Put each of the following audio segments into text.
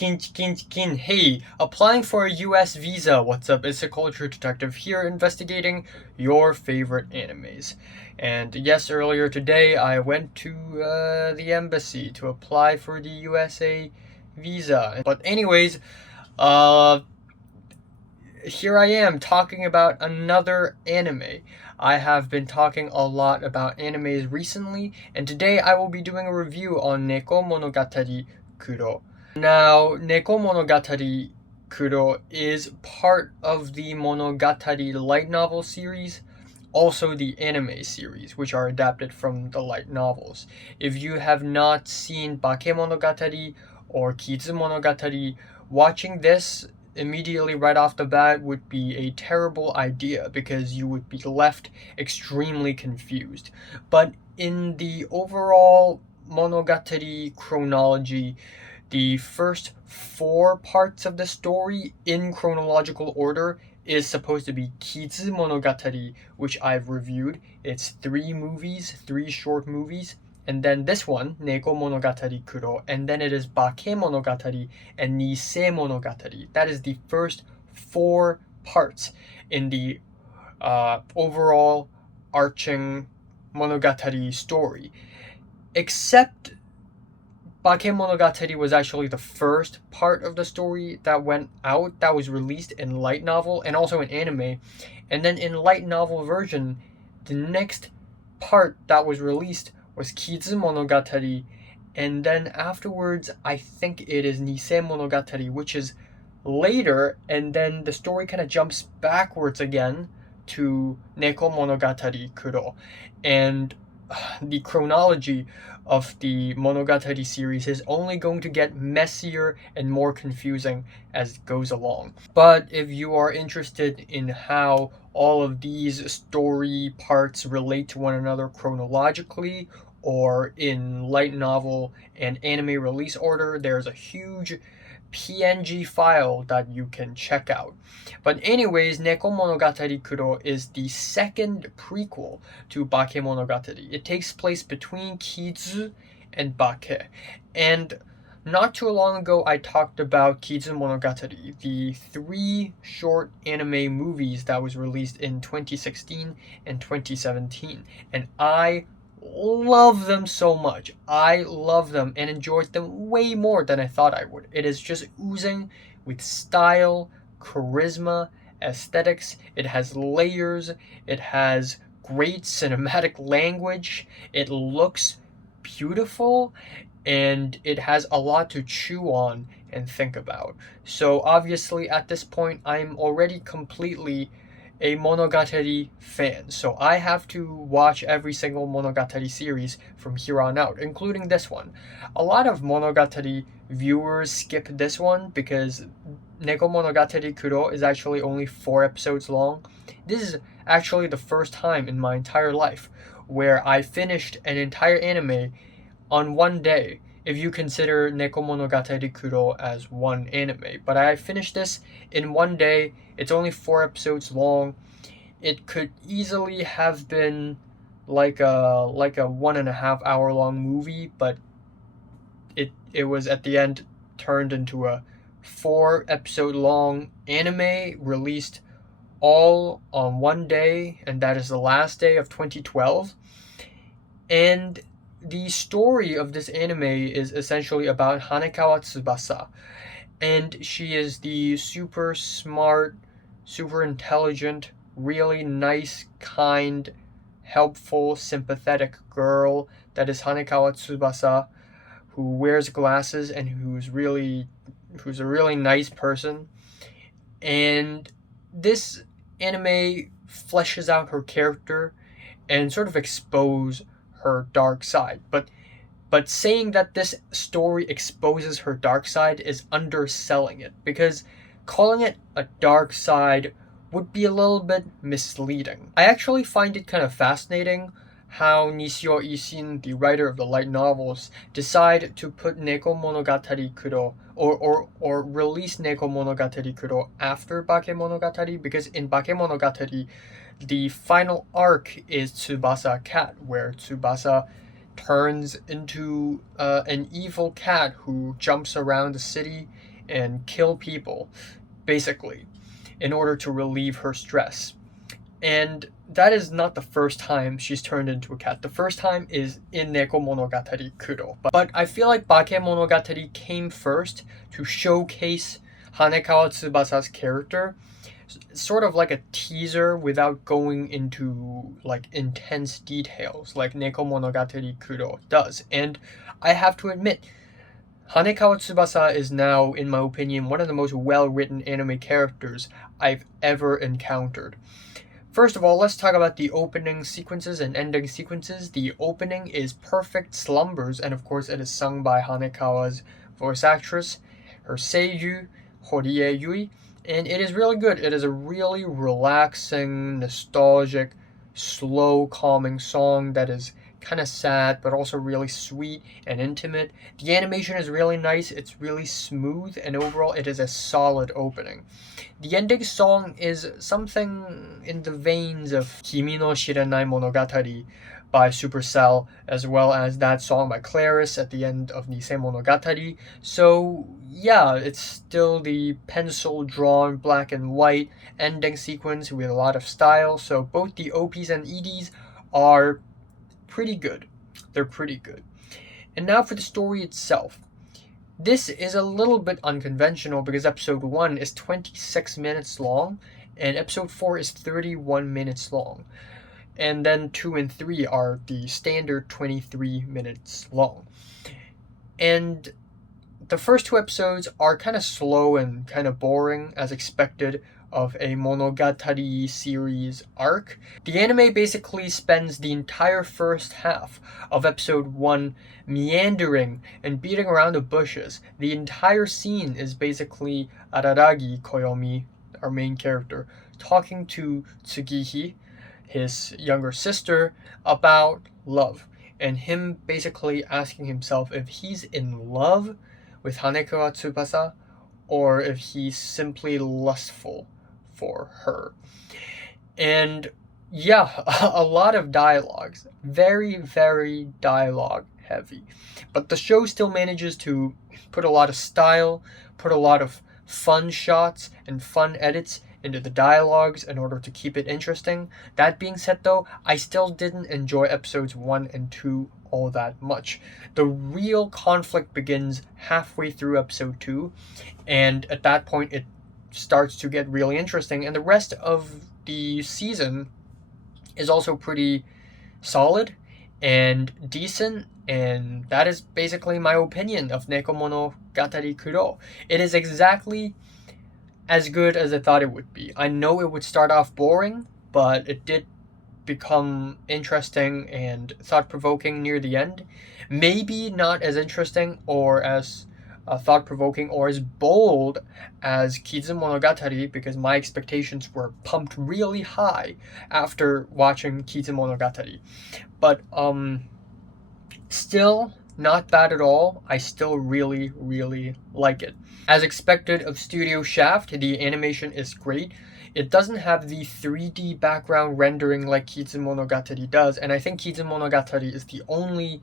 Chikin. Hey, applying for a US visa. What's up? It's a culture detective here investigating your favorite animes. And yes, earlier today I went to the embassy to apply for the USA visa. But anyways, uh, here I am talking about another anime. I have been talking a lot about animes recently, and today I will be doing a review on Nekomonogatari Kuro. Now, Nekomonogatari Kuro is part of the Monogatari light novel series, also the anime series, which are adapted from the light novels. If you have not seen Bakemonogatari or Kizumonogatari, watching this immediately right off the bat would be a terrible idea because you would be left extremely confused. But in the overall Monogatari chronology, the first four parts of the story in chronological order is supposed to be Kizumonogatari, which I've reviewed. It's three short movies, and then this one, Nekomonogatari Kuro, and then it is Bakemonogatari and Nisemonogatari. That is the first four parts in the overall arching Monogatari story. Except Bakemonogatari was actually the first part of the story that went out, that was released in light novel and also in anime. And then in light novel version, the next part that was released was Kizumonogatari, and then afterwards I think it is Nisemonogatari, which is later, and then the story kind of jumps backwards again to Nekomonogatari Kuro. And the chronology of the Monogatari series is only going to get messier and more confusing as it goes along. But if you are interested in how all of these story parts relate to one another chronologically or in light novel and anime release order, there's a huge PNG file that you can check out. But anyways, Nekomonogatari Kuro is the second prequel to Bakemonogatari. It takes place between Kizu and Bake. And not too long ago, I talked about Kizumonogatari, the three short anime movies that was released in 2016 and 2017. And I love them so much. I love them and enjoyed them way more than I thought I would. It is just oozing with style, charisma, aesthetics. It has layers. It has great cinematic language. It looks beautiful, and it has a lot to chew on and think about. So obviously at this point I'm already completely a Monogatari fan, so I have to watch every single Monogatari series from here on out, including this one. A lot of Monogatari viewers skip this one because Nekomonogatari Kuro is actually only 4 episodes long. This is actually the first time in my entire life where I finished an entire anime on one day, if you consider Nekomonogatari Kuro as one anime. But I finished this in one day. It's only 4 episodes long. It could easily have been like a 1.5 hour long movie, but it was at the end turned into a 4 episode long anime released all on one day, and that is the last day of 2012. And the story of this anime is essentially about Hanekawa Tsubasa, and she is the super smart, super intelligent, really nice, kind, helpful, sympathetic girl that is Hanekawa Tsubasa, who wears glasses and who's a really nice person. And this anime fleshes out her character and sort of expose her dark side. But saying that this story exposes her dark side is underselling it, because calling it a dark side would be a little bit misleading. I actually find it kind of fascinating how Nishio Ishin, the writer of the light novels, decide to put Nekomonogatari Kuro or release Nekomonogatari Kuro after Bakemonogatari, because in Bakemonogatari the final arc is Tsubasa Cat, where Tsubasa turns into an evil cat who jumps around the city and kill people, basically, in order to relieve her stress. And that is not the first time she's turned into a cat. The first time is in Nekomonogatari Kuro. But I feel like Bakemonogatari came first to showcase Hanekawa Tsubasa's character, sort of like a teaser without going into like intense details like Nekomonogatari Kuro does. And I have to admit, Hanekawa Tsubasa is now, in my opinion, one of the most well-written anime characters I've ever encountered. First of all, let's talk about the opening sequences and ending sequences. The opening is Perfect Slumbers, and of course it is sung by Hanekawa's voice actress, her seiyuu, Horie Yui, and it is really good. It is a really relaxing, nostalgic, slow, calming song that is kind of sad, but also really sweet and intimate. The animation is really nice, it's really smooth, and overall it is a solid opening. The ending song is something in the veins of Kimi no Shiranai Monogatari by Supercell, as well as that song by Claris at the end of Nisei Monogatari. So yeah, it's still the pencil-drawn black and white ending sequence with a lot of style, so both the OPs and EDs are pretty good. They're pretty good. And now for the story itself. This is a little bit unconventional because episode 1 is 26 minutes long and episode 4 is 31 minutes long. And then 2 and 3 are the standard 23 minutes long. And the first 2 episodes are kind of slow and kind of boring as expected of a Monogatari series arc. The anime basically spends the entire first half of episode 1 meandering and beating around the bushes. The entire scene is basically Araragi Koyomi, our main character, talking to Tsugihi, his younger sister, about love, and him basically asking himself if he's in love with Hanekawa Tsubasa or if he's simply lustful for her. And yeah, a lot of dialogues. Very, very dialogue heavy. But the show still manages to put a lot of style, put a lot of fun shots and fun edits into the dialogues in order to keep it interesting. That being said though, I still didn't enjoy episodes 1 and 2 all that much. The real conflict begins halfway through episode 2, and at that point it starts to get really interesting, and the rest of the season is also pretty solid and decent, and that is basically my opinion of Nekomonogatari Kuro. It is exactly as good as I thought it would be. I know it would start off boring, but it did become interesting and thought-provoking near the end. Maybe not as interesting or as thought-provoking or as bold as Kizumonogatari, because my expectations were pumped really high after watching Kizumonogatari. But still not bad at all. I still really, really like it. As expected of Studio Shaft, the animation is great. It doesn't have the 3D background rendering like Kizumonogatari does, and I think Kizumonogatari is the only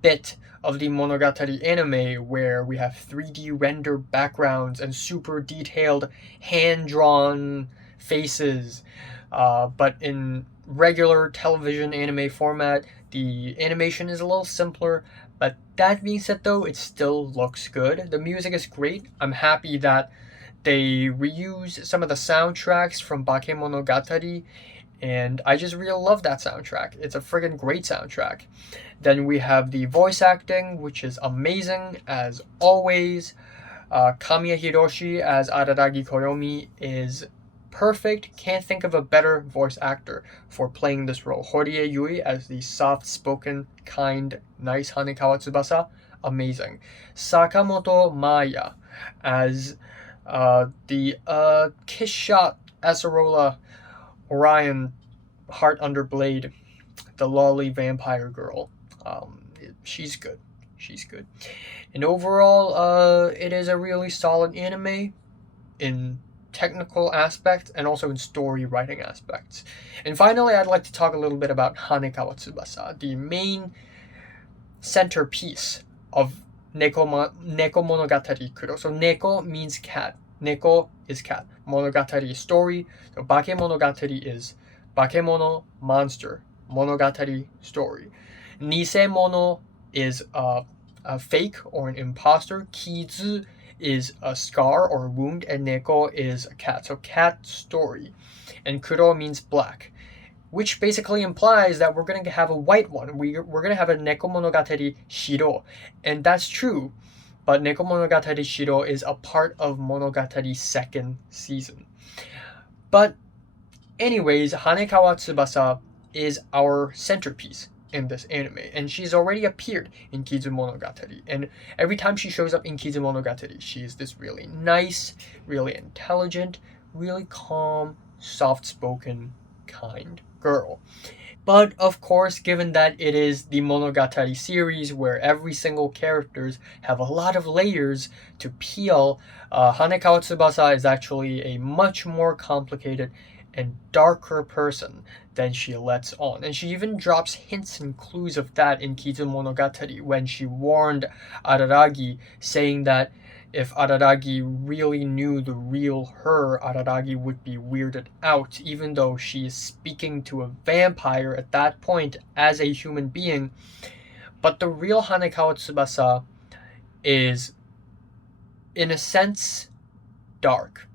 bit of the Monogatari anime where we have 3D render backgrounds and super detailed hand-drawn faces. But in regular television anime format, the animation is a little simpler. But that being said though, it still looks good. The music is great. I'm happy that they reuse some of the soundtracks from Bakemonogatari, and I just really love that soundtrack. It's a friggin' great soundtrack. Then we have the voice acting, which is amazing as always. Kamiya Hiroshi as Araragi Koyomi is perfect. Can't think of a better voice actor for playing this role. Horie Yui as the soft-spoken, kind, nice Hanekawa Tsubasa, amazing. Sakamoto Maya as the kiss shot Acerola Orion Heart Under Blade, the lolly vampire girl. She's good. She's good. And overall, it is a really solid anime in technical aspects and also in story writing aspects. And finally, I'd like to talk a little bit about Hanekawa Tsubasa, the main centerpiece of Nekomonogatari kuro. So neko means cat. Neko is cat. Monogatari is story. So bakemonogatari is bakemono, monster. Monogatari, story. Nisemono is a fake or an imposter. Kizu is a scar or a wound, and neko is a cat. So cat, story. And kuro means black, which basically implies that we're going to have a white one. We're going to have a Nekomonogatari Shiro. And that's true, but Nekomonogatari Shiro is a part of Monogatari's second season. But anyways, Hanekawa Tsubasa is our centerpiece in this anime, and she's already appeared in Kizumonogatari, and every time she shows up in Kizumonogatari, she's this really nice, really intelligent, really calm, soft-spoken, kind girl. But of course, given that it is the Monogatari series where every single characters have a lot of layers to peel, Hanekawa Tsubasa is actually a much more complicated and darker person than she lets on. And she even drops hints and clues of that in Kizumonogatari when she warned Araragi, saying that if Araragi really knew the real her, Araragi would be weirded out, even though she is speaking to a vampire at that point as a human being. But the real Hanekawa Tsubasa is, in a sense, dark.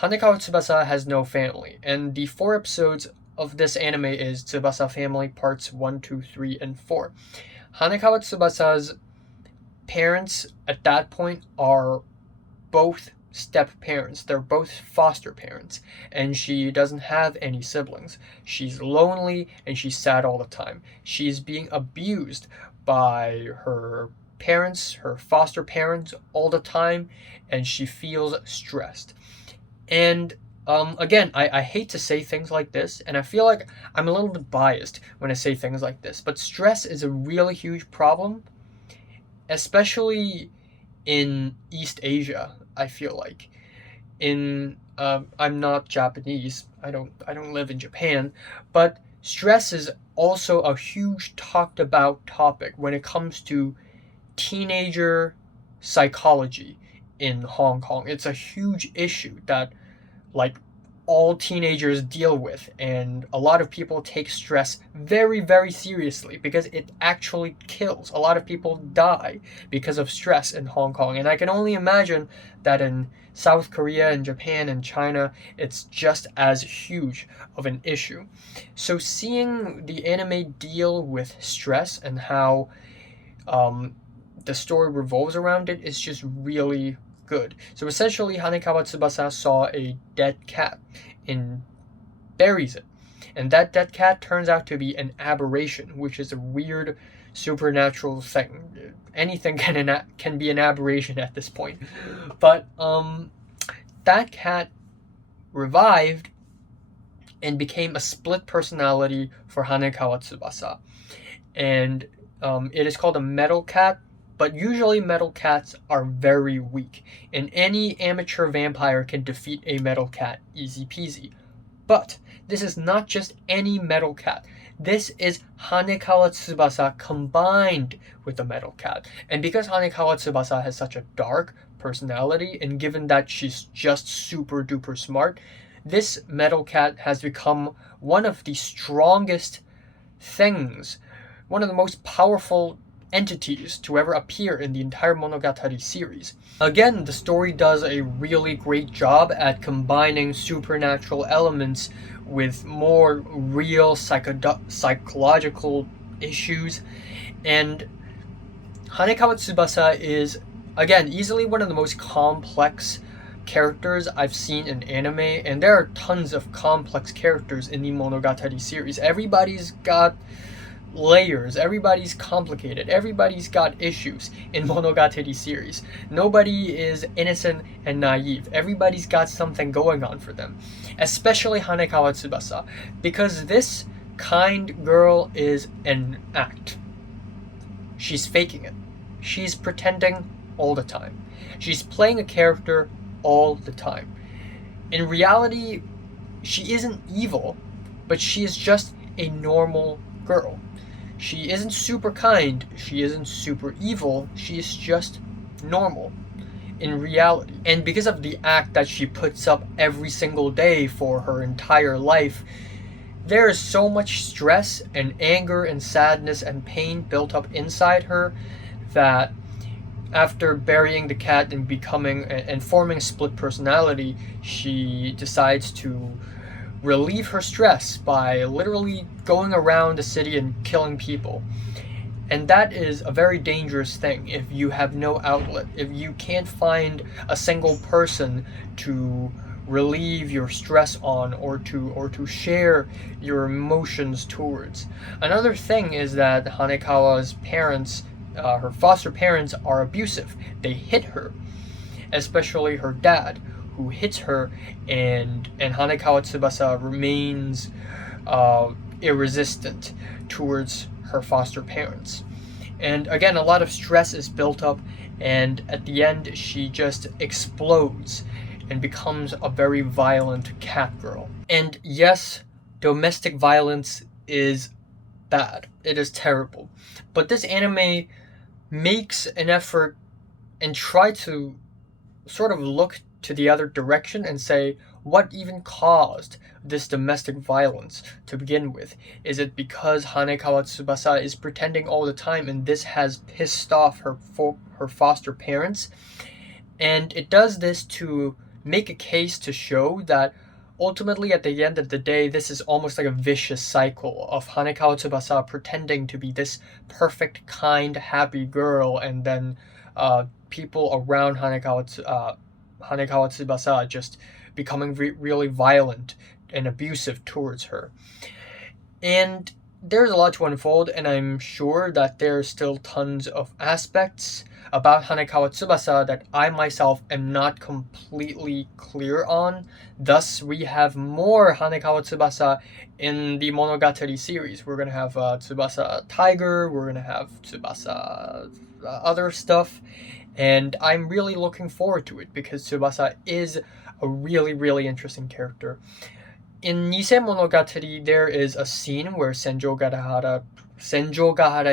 Hanekawa Tsubasa has no family, and the 4 episodes of this anime is Tsubasa Family Parts 1, 2, 3, and 4. Hanekawa Tsubasa's parents at that point are both step parents. They're both foster parents, and she doesn't have any siblings. She's lonely and she's sad all the time. She's being abused by her parents, her foster parents, all the time, and she feels stressed. And again, I hate to say things like this, and I feel like I'm a little bit biased when I say things like this, but stress is a really huge problem, especially in East Asia. I feel like I'm not Japanese. I don't live in Japan, but stress is also a huge talked about topic when it comes to teenager psychology in Hong Kong. It's a huge issue that like all teenagers deal with, and a lot of people take stress very, very seriously because it actually kills. A lot of people die because of stress in Hong Kong, and I can only imagine that in South Korea and Japan and China, it's just as huge of an issue. So seeing the anime deal with stress and how the story revolves around it is just really good. So essentially, Hanekawa Tsubasa saw a dead cat and buries it. And that dead cat turns out to be an aberration, which is a weird supernatural thing. Anything can be an aberration at this point. But that cat revived and became a split personality for Hanekawa Tsubasa. And it is called a metal cat, but usually metal cats are very weak, and any amateur vampire can defeat a metal cat easy peasy. But this is not just any metal cat. This is Hanekawa Tsubasa combined with the metal cat. And because Hanekawa Tsubasa has such a dark personality, and given that she's just super duper smart, this metal cat has become one of the strongest things, one of the most powerful entities to ever appear in the entire Monogatari series. Again, the story does a really great job at combining supernatural elements with more real psychological issues, and Hanekawa Tsubasa is, again, easily one of the most complex characters I've seen in anime, and there are tons of complex characters in the Monogatari series. Everybody's got layers, everybody's complicated, everybody's got issues in Monogatari series. Nobody is innocent and naive. Everybody's got something going on for them, especially Hanekawa Tsubasa, because this kind girl is an act. She's faking it. She's pretending all the time. She's playing a character all the time. In reality, she isn't evil, but she is just a normal girl. She isn't super kind, she isn't super evil, she is just normal in reality. And because of the act that she puts up every single day for her entire life, there is so much stress and anger and sadness and pain built up inside her that after burying the cat and becoming and forming a split personality, she decides to relieve her stress by literally going around the city and killing people. And that is a very dangerous thing if you have no outlet, if you can't find a single person to relieve your stress on or to share your emotions towards. Another thing is that Hanekawa's parents, her foster parents, are abusive. They hit her, especially her dad, who hits her, and Hanekawa Tsubasa remains irresistant towards her foster parents. And again, a lot of stress is built up, and at the end, she just explodes and becomes a very violent cat girl. And yes, domestic violence is bad. It is terrible. But this anime makes an effort and try to sort of look to the other direction and say, what even caused this domestic violence to begin with? Is it because Hanekawa Tsubasa is pretending all the time and this has pissed off her foster parents? And it does this to make a case to show that ultimately at the end of the day, this is almost like a vicious cycle of Hanekawa Tsubasa pretending to be this perfect, kind, happy girl, and then people around Hanekawa Tsubasa just becoming really violent and abusive towards her. And there's a lot to unfold, and I'm sure that there's still tons of aspects about Hanekawa Tsubasa that I myself am not completely clear on. Thus, we have more Hanekawa Tsubasa in the Monogatari series. We're going to have Tsubasa Tiger, we're going to have Tsubasa other stuff, and I'm really looking forward to it because Tsubasa is a really, really interesting character. In Nisemonogatari, there is a scene where Senjo Gahara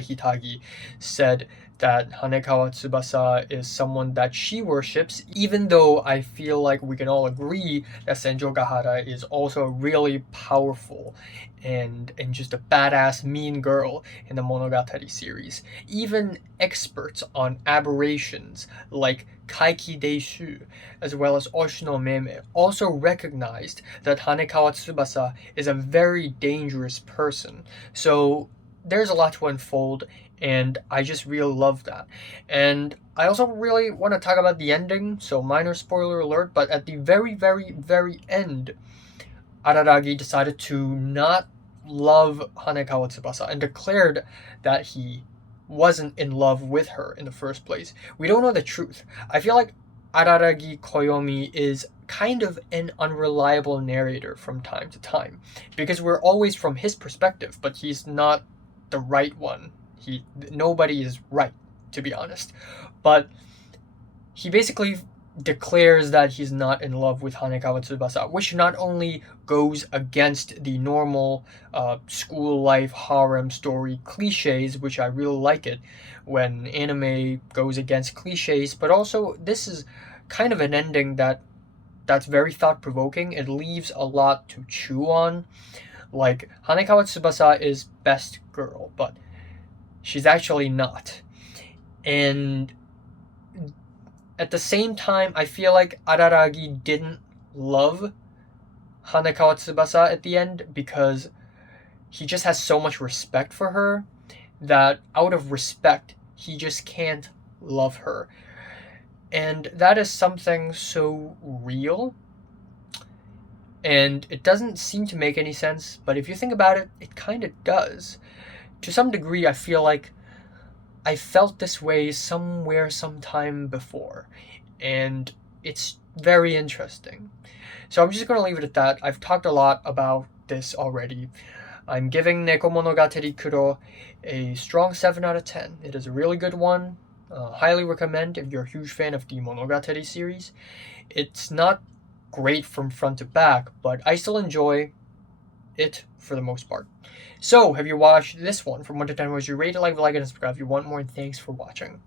Hitagi said that Hanekawa Tsubasa is someone that she worships, even though I feel like we can all agree that Senjo Gahara is also a really powerful and just a badass mean girl in the Monogatari series. Even experts on aberrations like Kaiki Deishu, as well as Oshino Meme, also recognized that Hanekawa Tsubasa is a very dangerous person. So there's a lot to unfold, and I just really love that. And I also really want to talk about the ending, so minor spoiler alert, but at the very, very, very end, Araragi decided to not love Hanekawa Tsubasa and declared that he wasn't in love with her in the first place. We don't know the truth. I feel like Araragi Koyomi is kind of an unreliable narrator from time to time because we're always from his perspective, but he's not the right one. Nobody is right, to be honest. But he basically declares that he's not in love with Hanekawa Tsubasa, which not only goes against the normal school life harem story cliches, which I really like it when anime goes against cliches, but also this is kind of an ending that's very thought-provoking. It leaves a lot to chew on. Like, Hanekawa Tsubasa is best girl, but she's actually not. And at the same time, I feel like Araragi didn't love Hanekawa Tsubasa at the end because he just has so much respect for her that out of respect, he just can't love her. And that is something so real. And it doesn't seem to make any sense, but if you think about it, it kind of does. To some degree, I feel like I felt this way somewhere sometime before, and it's very interesting. So I'm just going to leave it at that. I've talked a lot about this already. I'm giving Nekomonogatari Kuro a strong 7 out of 10. It is a really good one. Highly recommend if you're a huge fan of the Monogatari series. It's not great from front to back, but I still enjoy it for the most part. So, have you watched this one? From 1 to 10, was you rate it, like, and subscribe if you want more, and thanks for watching.